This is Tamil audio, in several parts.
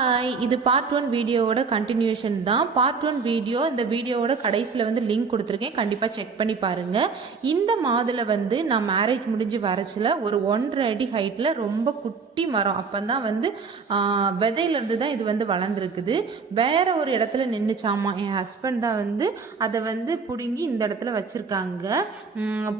ஹாய் இது பார்ட் ஒன் வீடியோவோட கண்டினியூஷன் தான். பார்ட் ஒன் வீடியோ இந்த வீடியோவோட கடைசியில் வந்து லிங்க் கொடுத்துருக்கேன். கண்டிப்பாக செக் பண்ணி பாருங்கள் இந்த மாதில் வந்து நான் மேரேஜ் முடிஞ்சு வரச்சில் ஒரு ஒன்றரை அடி ஹைட்டில் ரொம்ப குட்டி மரம். அப்போ தான் வந்து விதையிலேருந்து தான் இது வந்து வளர்ந்துருக்குது. வேற ஒரு இடத்துல நின்றுச்சாமா என் ஹஸ்பண்ட் தான் வந்து அதை வந்து பிடுங்கி இந்த இடத்துல வச்சுருக்காங்க.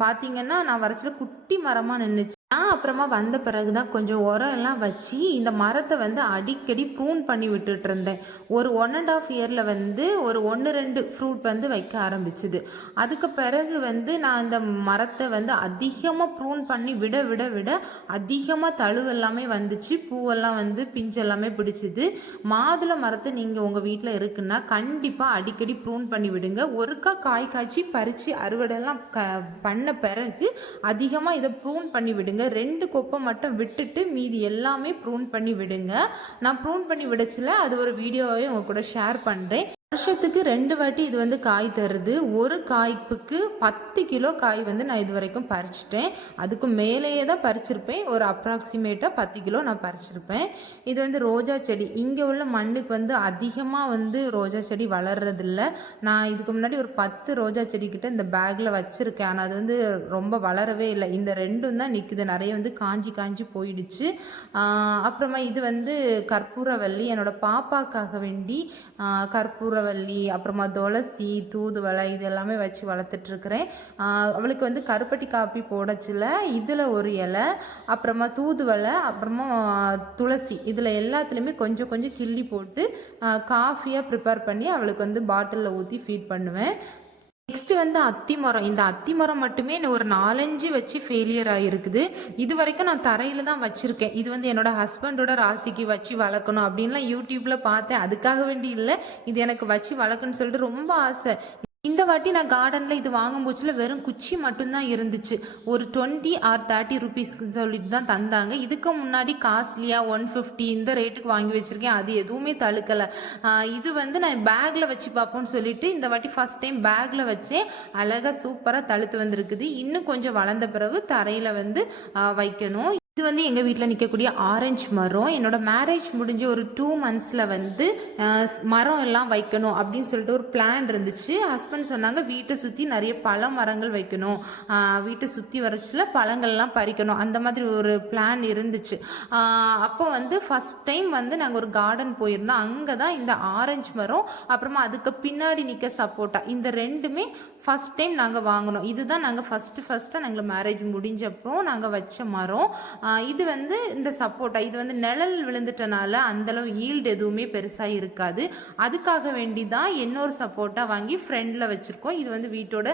பார்த்தீங்கன்னா நான் வரச்சில் குட்டி மரமாக நின்றுச்சு அப்புறமா வந்த பிறகு தான் கொஞ்சம் உரம் எல்லாம் வச்சு இந்த மரத்தை வந்து அடிக்கடி ப்ரூன் பண்ணி விட்டுட்டு இருந்தேன். ஒரு ஒன் அண்ட் ஆஃப் இயரில் வந்து ஒரு ஒன்று ரெண்டு ஃப்ரூட் வந்து வைக்க ஆரம்பிச்சுது. அதுக்கு பிறகு வந்து நான் இந்த மரத்தை வந்து அதிகமாக ப்ரூன் பண்ணி விட விட விட அதிகமாக தழுவு எல்லாமே வந்துச்சு. பூவெல்லாம் வந்து பிஞ்சு எல்லாமே பிடிச்சிது. மாதுளை மரத்தை நீங்கள் உங்கள் வீட்டில் இருக்குன்னா கண்டிப்பாக அடிக்கடி ப்ரூன் பண்ணி விடுங்க. ஒருக்கா காய் காய்ச்சி பறித்து அறுவடைலாம் க பண்ண பிறகு அதிகமாக இதை ப்ரூன் பண்ணி விடுங்க. ரெண்டு கொப்பை மட்டும் விட்டுட்டு மீதி எல்லாமே ப்ரூன் பண்ணி விடுங்க. நான் ப்ரூன் பண்ணி விடச்சில அது ஒரு வீடியோவை உங்க கூட ஷேர் பண்ணுறேன் வருஷத்துக்கு ரெண்டு வாட்டி இது வந்து காய் தருது. ஒரு காய்ப்புக்கு பத்து கிலோ காய் வந்து நான் இது வரைக்கும் பறிச்சிட்டேன். அதுக்கு மேலேயே தான் பறிச்சிருப்பேன். ஒரு அப்ராக்சிமேட்டாக பத்து கிலோ நான் பறிச்சிருப்பேன். இது வந்து ரோஜா செடி. இங்கே உள்ள மண்ணுக்கு வந்து அதிகமாக வந்து ரோஜா செடி வளர்றதில்ல. நான் இதுக்கு முன்னாடி ஒரு பத்து ரோஜா செடி கிட்ட இந்த பேக்கில் வச்சுருக்கேன். ஆனால் அது வந்து ரொம்ப வளரவே இல்லை. இந்த ரெண்டும் தான் நிற்குது நிறைய வந்து காஞ்சி காஞ்சி போயிடுச்சு. அப்புறமா இது வந்து கற்பூரவல்லி என்னோடய பாப்பாக்காக வேண்டி கற்பூர கற்பூரவல்லி அப்புறமா துளசி தூதுவளை இது எல்லாமே வச்சு வளர்த்துட்ருக்கிறேன். அவளுக்கு வந்து கருப்பட்டி காப்பி போடச்சில இதில் ஒரு இலை அப்புறமா தூதுவளை அப்புறமா துளசி. இதில் எல்லாத்துலேயுமே கொஞ்சம் கொஞ்சம் கிள்ளி போட்டு காஃபியாக ப்ரிப்பேர் பண்ணி அவளுக்கு வந்து பாட்டிலில் ஊற்றி ஃபீட் பண்ணுவேன். நெக்ஸ்ட் வந்து அத்தி மரம் இந்த அத்தி மரம் மட்டுமே நான் ஒரு நாலஞ்சு வச்சு ஃபெயிலியர் ஆகிருக்குது இது வரைக்கும் நான் தரையில் தான் வச்சுருக்கேன். இது வந்து என்னோட ஹஸ்பண்டோட ராசிக்கு வச்சு வளர்க்கணும் அப்படின்லாம் யூடியூப்பில் பார்த்தேன். அதுக்காக வேண்டி இல்லை. இது எனக்கு வச்சு வளர்க்கணும்னு சொல்லிட்டு ரொம்ப ஆசை. இந்த வாட்டி நான் கார்டனில் இது வாங்கும் போச்சில் வெறும் குச்சி மட்டும்தான் இருந்துச்சு. ஒரு டுவெண்ட்டி ஆர் தேர்ட்டி ருபீஸ்க்கு சொல்லிட்டு தான் தந்தாங்க. இதுக்கு முன்னாடி காஸ்ட்லியாக ஒன் ஃபிஃப்டி இந்த ரேட்டுக்கு வாங்கி வச்சுருக்கேன். அது எதுவுமே தழுக்கலை. இது வந்து நான் பேக்கில் வச்சு பார்ப்போம்னு சொல்லிட்டு இந்த வாட்டி ஃபஸ்ட் டைம் பேக்கில் வச்சேன். அழகாக சூப்பராக தழுத்து வந்திருக்குது. இன்னும் கொஞ்சம் வளர்ந்த பிறகு தரையில் வந்து வைக்கணும். இது வந்து எங்கள் வீட்டில் நிற்கக்கூடிய ஆரஞ்சு மரம். என்னோட மேரேஜ் முடிஞ்ச ஒரு டூ மந்த்ஸில் வந்து மரம் எல்லாம் வைக்கணும் அப்படின்னு சொல்லிட்டு ஒரு பிளான் இருந்துச்சு. ஹஸ்பண்ட் சொன்னாங்க வீட்டை சுற்றி நிறைய பழ மரங்கள் வைக்கணும் வீட்டை சுற்றி வரச்சில் பழங்கள்லாம் பறிக்கணும். அந்த மாதிரி ஒரு பிளான் இருந்துச்சு. அப்போ வந்து ஃபஸ்ட் டைம் வந்து நாங்கள் ஒரு கார்டன் போயிருந்தோம். அங்கே தான் இந்த ஆரஞ்சு மரம் அப்புறமா அதுக்கு பின்னாடி நிற்க சப்போட்டா. இந்த ரெண்டுமே ஃபஸ்ட் டைம் நாங்கள் வாங்கினோம். இதுதான் நாங்கள் ஃபஸ்ட்டு ஃபஸ்ட்டாக நாங்கள் மேரேஜ் முடிஞ்சப்போ நாங்கள் வச்ச மரம். இது வந்து இந்த சப்போட்டா இது வந்து நிழல் விழுந்துட்டனால அந்தளவு ஈல்டு எதுவுமே பெருசாக இருக்காது. அதுக்காக வேண்டி தான் இன்னொரு சப்போட்டா வாங்கி ஃப்ரெண்டில் வச்சுருக்கோம். இது வந்து வீட்டோட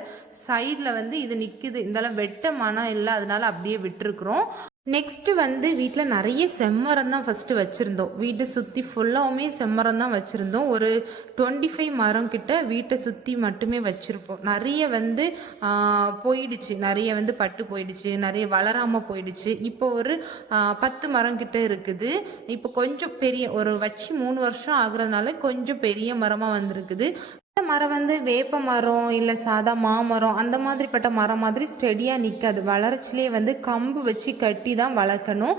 சைடில் வந்து இது நிற்குது இந்தளவு வெட்ட மனம் இல்லை அதனால அப்படியே விட்டுருக்குறோம். நெக்ஸ்ட்டு வந்து வீட்டில் நிறைய செம்மரம் தான் ஃபஸ்ட்டு வச்சுருந்தோம். வீட்டை சுற்றி ஃபுல்லாகவுமே செம்மரம் தான் வச்சுருந்தோம். ஒரு டுவெண்ட்டி ஃபைவ் மரம் கிட்ட வீட்டை சுற்றி மட்டுமே வச்சுருப்போம். நிறைய வந்து போயிடுச்சு. நிறைய வந்து பட்டு போயிடுச்சு. நிறைய வளராமல் போயிடுச்சு. இப்போ ஒரு பத்து மரம் கிட்ட இருக்குது. இப்போ கொஞ்சம் பெரிய ஒரு வச்சு மூணு வருஷம் ஆகுறதுனால கொஞ்சம் பெரிய மரமாக வந்திருக்குது. மரம் வந்து வேப்ப மரம் இல்லை சாதா மாமரம் அந்த மாதிரிப்பட்ட மரம் மாதிரி ஸ்டெடியாக நிற்காது வளர்ச்சியிலே வந்து கம்பு வச்சு கட்டி தான் வளர்க்கணும்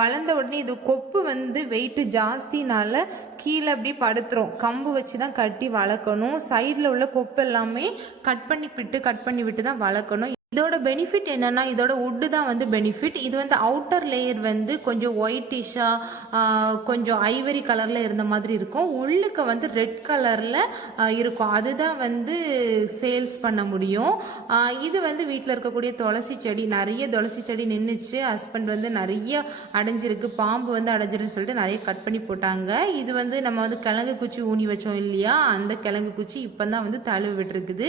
வளர்ந்த உடனே இது கொப்பு வந்து வெயிட்டு ஜாஸ்தினால கீழே அப்படி படுத்துரும். கம்பு வச்சு தான் கட்டி வளர்க்கணும். சைடில் உள்ள கொப்பு எல்லாமே கட் பண்ணி விட்டு கட் பண்ணி விட்டு தான் வளர்க்கணும். இதோட பெனிஃபிட் என்னென்னா இதோட உட்டு தான் வந்து பெனிஃபிட் இது வந்து அவுட்டர் லேயர் வந்து கொஞ்சம் ஒயிட்டிஷாக கொஞ்சம் ஐவரி கலரில் இருந்த மாதிரி இருக்கும். உள்ளுக்கு வந்து ரெட் கலரில் இருக்கும். அதுதான் வந்து சேல்ஸ் பண்ண முடியும். இது வந்து வீட்டில் இருக்கக்கூடிய துளசி செடி நிறைய துளசி செடி நின்றுச்சு ஹஸ்பண்ட் வந்து நிறைய அடைஞ்சிருக்கு. பாம்பு வந்து அடைஞ்சிருன்னு சொல்லிட்டு நிறைய கட் பண்ணி போட்டாங்க. இது வந்து நம்ம வந்து கிழங்கு குச்சி ஊனி வச்சோம் இல்லையா? அந்த கிழங்கு குச்சி இப்போ தான் வந்து தழுவி விட்டுருக்குது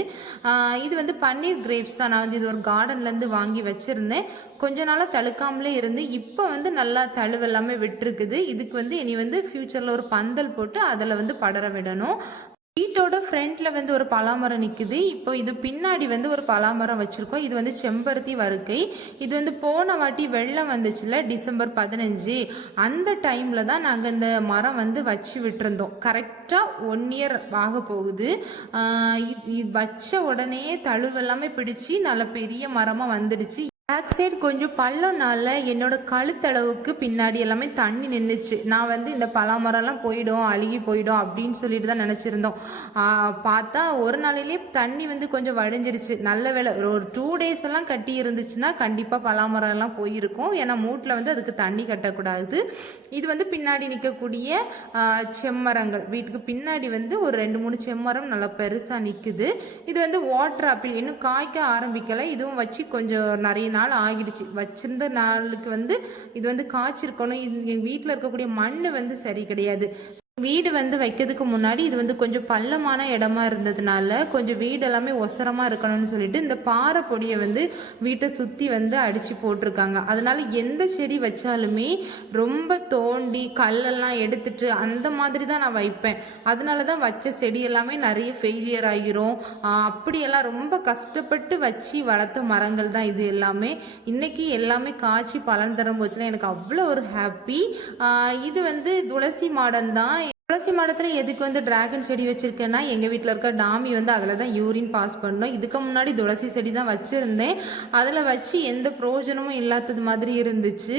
இது வந்து பன்னீர் கிரேப்ஸ் தான். நான் வந்து இது ஒரு கார்டன்லேருந்து வாங்கி வச்சுருந்தேன். கொஞ்ச நாளாக தழுக்காமலே இருந்து இப்போ வந்து நல்லா தழுவு எல்லாமே விட்டுருக்குது. இதுக்கு வந்து இனி வந்து ஃப்யூச்சரில் ஒரு பந்தல் போட்டு அதில் வந்து படர விடணும். வீட்டோட ஃப்ரண்ட்ல வந்து ஒரு பலாமரம் நிற்குது இப்போ இது பின்னாடி வந்து ஒரு பலாமரம் வச்சுருக்கோம். இது வந்து செம்பருத்தி வருகை இது வந்து போன வாட்டி வெள்ளம் வந்துச்சுல டிசம்பர் பதினஞ்சு. அந்த டைமில் தான் நாங்கள் இந்த மரம் வந்து வச்சு விட்டுருந்தோம். கரெக்டாக ஒன் இயர் ஆக போகுது. வச்ச உடனே தழுவெல்லாமே பிடிச்சி நல்ல பெரிய மரமாக வந்துடுச்சு. பேக் சைடு கொஞ்சம் பள்ளம்னால என்னோட கழுத்தளவுக்கு பின்னாடி எல்லாமே தண்ணி நின்றுச்சு நான் வந்து இந்த பலாமரம்லாம் போயிடும் அழுகி போயிடும் அப்படின்னு சொல்லிட்டு தான் நினச்சிருந்தோம். பார்த்தா ஒரு நாளிலேயே தண்ணி வந்து கொஞ்சம் வடிஞ்சிருச்சு நல்ல வேலை ஒரு டூ டேஸ் எல்லாம் கட்டி இருந்துச்சுன்னா கண்டிப்பாக பலாமரம்லாம் போயிருக்கும். ஏன்னா மூட்டில் வந்து அதுக்கு தண்ணி கட்டக்கூடாது. இது வந்து பின்னாடி நிற்கக்கூடிய செம்மரங்கள். வீட்டுக்கு பின்னாடி வந்து ஒரு ரெண்டு மூணு செம்மரம் நல்லா பெருசாக நிற்குது இது வந்து வாட்டர் ஆப்பிள் இன்னும் காய்க்க ஆரம்பிக்கலை. இதுவும் வச்சு கொஞ்சம் நிறைய நாள் ஆகிடுச்சு. வச்சிருந்த நாளுக்கு வந்து இது வந்து காய்ச்சிருக்கணும். இது எங்கள் வீட்டில் இருக்கக்கூடிய மண் வந்து சரி கிடையாது. வீடு வந்து வைக்கிறதுக்கு முன்னாடி இது வந்து கொஞ்சம் பள்ளமான இடமா இருந்ததுனால கொஞ்சம் வீடு எல்லாமே ஒசரமாக இருக்கணும்னு சொல்லிட்டு இந்த பாறை பொடியை வந்து வீட்டை சுற்றி வந்து அடித்து போட்டிருக்காங்க. அதனால எந்த செடி வச்சாலுமே ரொம்ப தோண்டி கல்லெல்லாம் எடுத்துட்டு அந்த மாதிரி தான் நான் வைப்பேன். அதனால தான் வச்ச செடி எல்லாமே நிறைய ஃபெயிலியர் ஆகிரும் அப்படியெல்லாம் ரொம்ப கஷ்டப்பட்டு வச்சு வளர்த்த மரங்கள் தான் இது எல்லாமே. இன்னைக்கு எல்லாமே காய்ச்சி பலன் தரும் போச்சுன்னா எனக்கு அவ்வளோ ஒரு ஹாப்பி இது வந்து துளசி மாடம் தான் துளசி மாடத்தில் எதுக்கு வந்து டிராகன் செடி வச்சுருக்கேன்னா எங்கள் வீட்டில் இருக்க டாமி வந்து அதில் தான் யூரின் பாஸ் பண்ணோம். இதுக்கு முன்னாடி துளசி செடி தான் வச்சுருந்தேன். அதில் வச்சு எந்த பிரயோஜனமும் இல்லாதது மாதிரி இருந்துச்சு.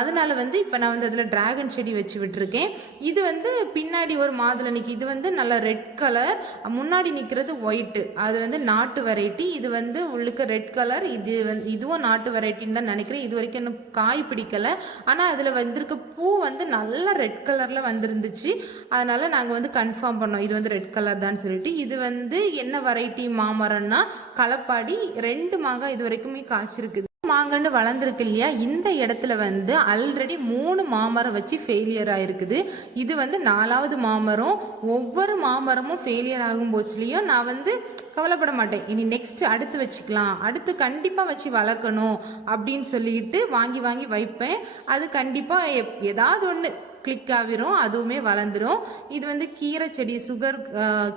அதனால் வந்து இப்போ நான் வந்து அதில் டிராகன் செடி வச்சு விட்டுருக்கேன். இது வந்து பின்னாடி ஒரு மாதுளை நிற்கி இது வந்து நல்லா ரெட் கலர் முன்னாடி நிற்கிறது ஒயிட்டு அது வந்து நாட்டு வெரைட்டி இது வந்து உள்ளுக்கு ரெட் கலர் இது வந்து இதுவும் நாட்டு வெரைட்டின்னு தான் நினைக்கிறேன். இது வரைக்கும் இன்னும் காய் பிடிக்கலை. ஆனால் அதில் வந்திருக்க பூ வந்து நல்லா ரெட் கலரில் வந்துருந்துச்சு. அதனால் நாங்கள் வந்து கன்ஃபார்ம் பண்ணோம். இது வந்து ரெட் கலர் தான் சொல்லிட்டு. இது வந்து என்ன வெரைட்டி மாமரம்னா களப்பாடி ரெண்டு மாங்காய் இது வரைக்குமே காய்ச்சிருக்குது. மாங்கன்று வளர்ந்துருக்கு இல்லையா? இந்த இடத்துல வந்து ஆல்ரெடி மூணு மாமரம் வச்சு ஃபெயிலியர் ஆயிருக்குது. இது வந்து நாலாவது மாமரம். ஒவ்வொரு மாமரமும் ஃபெயிலியர் ஆகும் போச்சுலேயும் நான் வந்து கவலைப்பட மாட்டேன் இனி நெக்ஸ்ட் அடுத்து வச்சுக்கலாம். அடுத்து கண்டிப்பாக வச்சு வளர்க்கணும் அப்படின்னு சொல்லிட்டு வாங்கி வாங்கி வைப்பேன். அது கண்டிப்பாக எப் ஏதாவது ஒன்று கிளிக் ஆகிரும் அதுவுமே வளர்ந்துடும் இது வந்து கீரை செடி சுகர்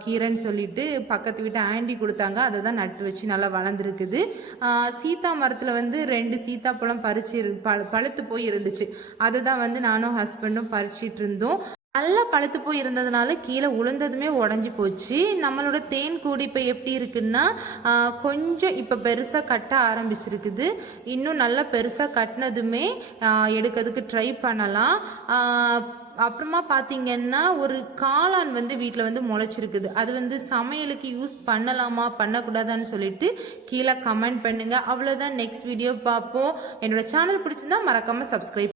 கீரைன்னு சொல்லிட்டு பக்கத்து வீட்டு ஆண்டி கொடுத்தாங்க. அதை தான் நட்டு வச்சு நல்லா வளர்ந்துருக்குது. சீத்தா சீதா மரத்தில் வந்து ரெண்டு சீத்தாப்பழம் பறிச்சு இரு- பழுத்து போய் இருந்துச்சு அதை தான் வந்து நானும் ஹஸ்பண்டும் பறிச்சிட்டு இருந்தோம். நல்லா பழுத்து போய் இருந்ததுனால கீழே உளுந்ததுமே உடஞ்சி போச்சு. நம்மளோட தேன் கூடு இப்போ எப்படி இருக்குன்னா கொஞ்சம் இப்போ பெருசாக கட்ட ஆரம்பிச்சிருக்குது. இன்னும் நல்லா பெருசாக கட்டினதுமே எடுக்கிறதுக்கு ட்ரை பண்ணலாம். அப்புறமா பார்த்தீங்கன்னா ஒரு காளான் வந்து வீட்டில் வந்து முளைச்சிருக்குது. அது வந்து சமையலுக்கு யூஸ் பண்ணலாமா பண்ணக்கூடாதான்னு சொல்லிட்டு கீழே கமெண்ட் பண்ணுங்கள் அவ்வளோதான் நெக்ஸ்ட் வீடியோ பார்ப்போம். என்னோட சேனல் பிடிச்சிருந்தா மறக்காமல் சப்ஸ்கிரைப்